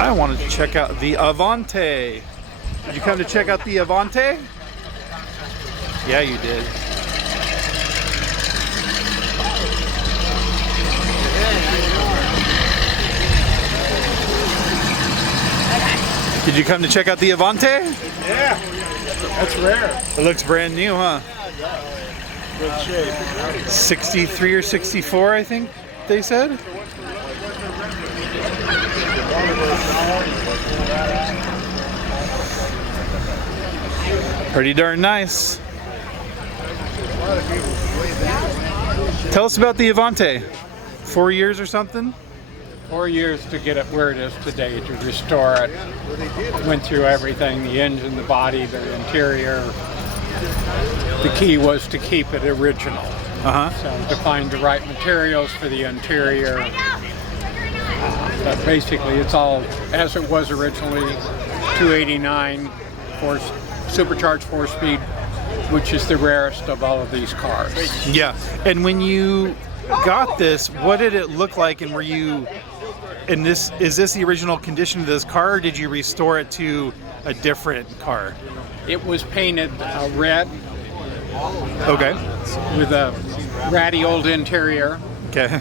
I wanted to check out the Avanti. Did you come to check out the Avanti? Yeah, you did. Did you come to check out the Avanti? Yeah, that's rare. It looks brand new, huh? Good shape. 63 or 64, I think they said. Pretty darn nice. Tell us about the Avanti. 4 years or something? 4 years to get it where it is today, to restore it. Went through everything, the engine, the body, the interior. The key was to keep it original. So to find the right materials for the interior. But basically it's all as it was originally, 289 supercharged 4-speed, which is the rarest of all of these cars. Yeah. And when you got this, what did it look like, and were you in this, is this the original condition of this car, or did you restore it to a different car? It was painted red. Okay. With a ratty old interior. Okay.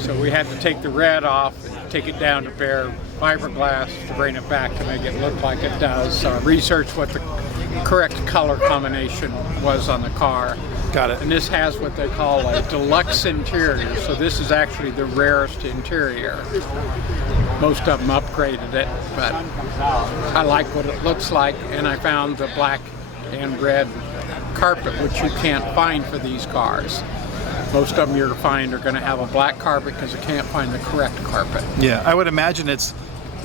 So we had to take the red off and take it down to bare fiberglass to bring it back to make it look like it does. So I researched what the correct color combination was on the car. Got it. And this has what they call a deluxe interior. So this is actually the rarest interior. Most of them upgraded it, but I like what it looks like, and I found the black and red carpet, which you can't find for these cars. Most of them you're going to find are going to have a black carpet because you can't find the correct carpet. Yeah, I would imagine it's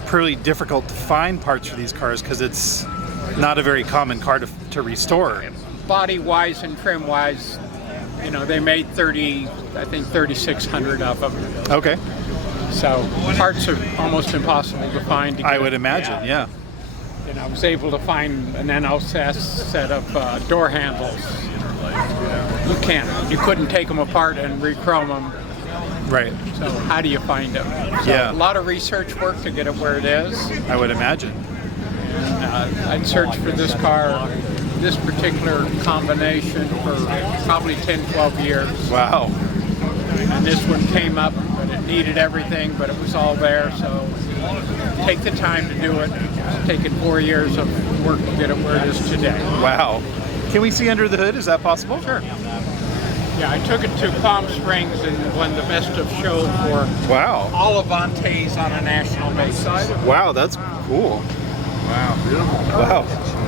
pretty difficult to find parts for these cars because it's not a very common car to restore. Body-wise and trim-wise, you know, they made 3,600 of them. Okay. So parts are almost impossible to find. I would imagine, yeah. And I was able to find an NLS set of door handles. You couldn't take them apart and re-chrome them. Right. So how do you find them? So Yeah. A lot of research work to get it where it is. I would imagine. And I'd searched for this car, this particular combination for probably 10, 12 years. Wow. And this one came up, but it needed everything, but it was all there. So take the time to do it. It's taken 4 years of work to get it where it is today. Wow. Can we see under the hood? Is that possible? Sure. Yeah, I took it to Palm Springs and won the best of show for Wow. all Avantis on a national basis. Wow, that's cool. Wow, beautiful. Wow.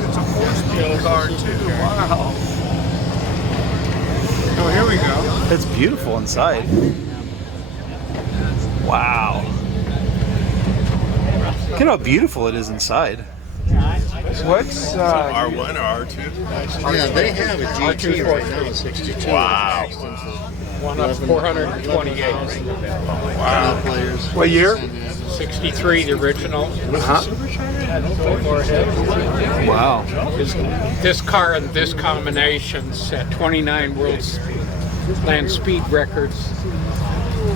It's a 4-speed car too. Wow. Oh, here we go. It's beautiful inside. Wow. Look at how beautiful it is inside. What's R1 or R2? Yeah, they have a GT right now, 62. Wow. One of 428. Wow. Players. What year? 63, the original. Wow. This car and this combination set 29 world land speed records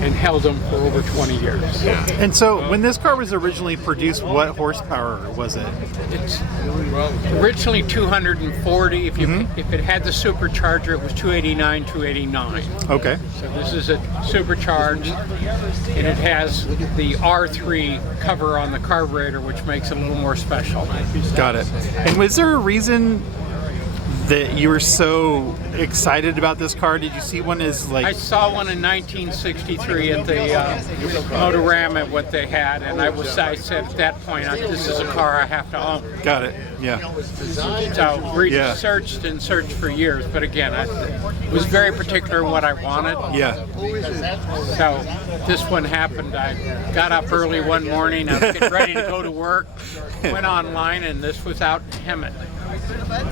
and held them for over 20 years. And so when this car was originally produced, what horsepower was it? It's originally 240. If it had the supercharger, it was 289, 289. Okay. So this is a supercharged, and it has the R3 cover on the carburetor, which makes it a little more special. Got it. And was there a reason that you were so excited about this car? Did you see one as I like... saw one in 1963 at the Motorama, what they had, and I said at that point, this is a car I have to own. Got it. Yeah. So researched and searched for years, but again, I was very particular in what I wanted. Yeah. So this one happened. I got up early one morning, I was getting ready to go to work, went online, and this was out in Hemet.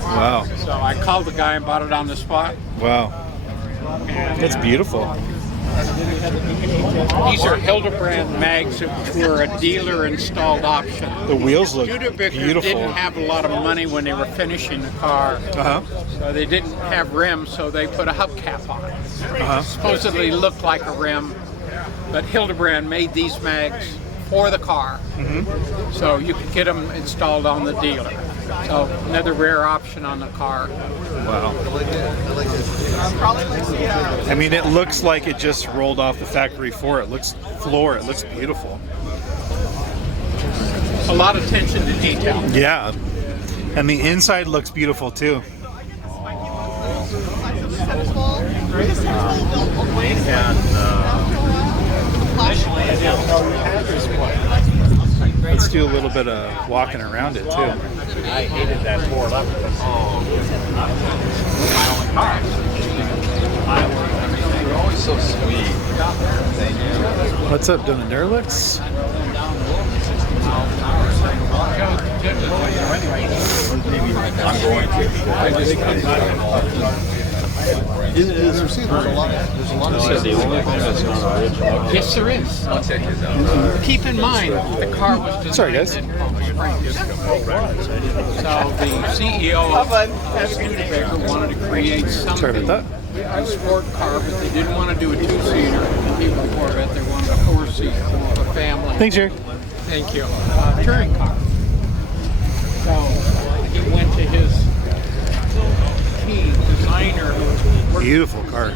Wow. So I called the guy and bought it on the spot. Wow. That's beautiful. These are Hildebrand mags, which were a dealer-installed option. The wheels look Studebaker beautiful. didn't have a lot of money when they were finishing the car, so they didn't have rims, so they put a hubcap on it. Supposedly looked like a rim, but Hildebrand made these mags for the car. So you can get them installed on the dealer. So another rare option on the car. Wow. I mean, it looks like it just rolled off the factory floor. It looks beautiful. A lot of attention to detail. Yeah. And the inside looks beautiful too. Let's do a little bit of walking around it too. I hated that 411. You're always so sweet. Thank you. What's up, doing the Derelicts? I'm going to. There's a lot of The only thing that's not original. Yes, there is. I'll check his out. Keep in mind, the car was designed Sorry, guys. in Palm Springs. So the CEO of Studebaker wanted to create something. Sorry about A sport car, but they didn't want to do a two-seater. People Corvette, they wanted a four-seater for a family. Thanks, Jerry. Thank you. Touring car. So he went to his key designer who was working Beautiful car.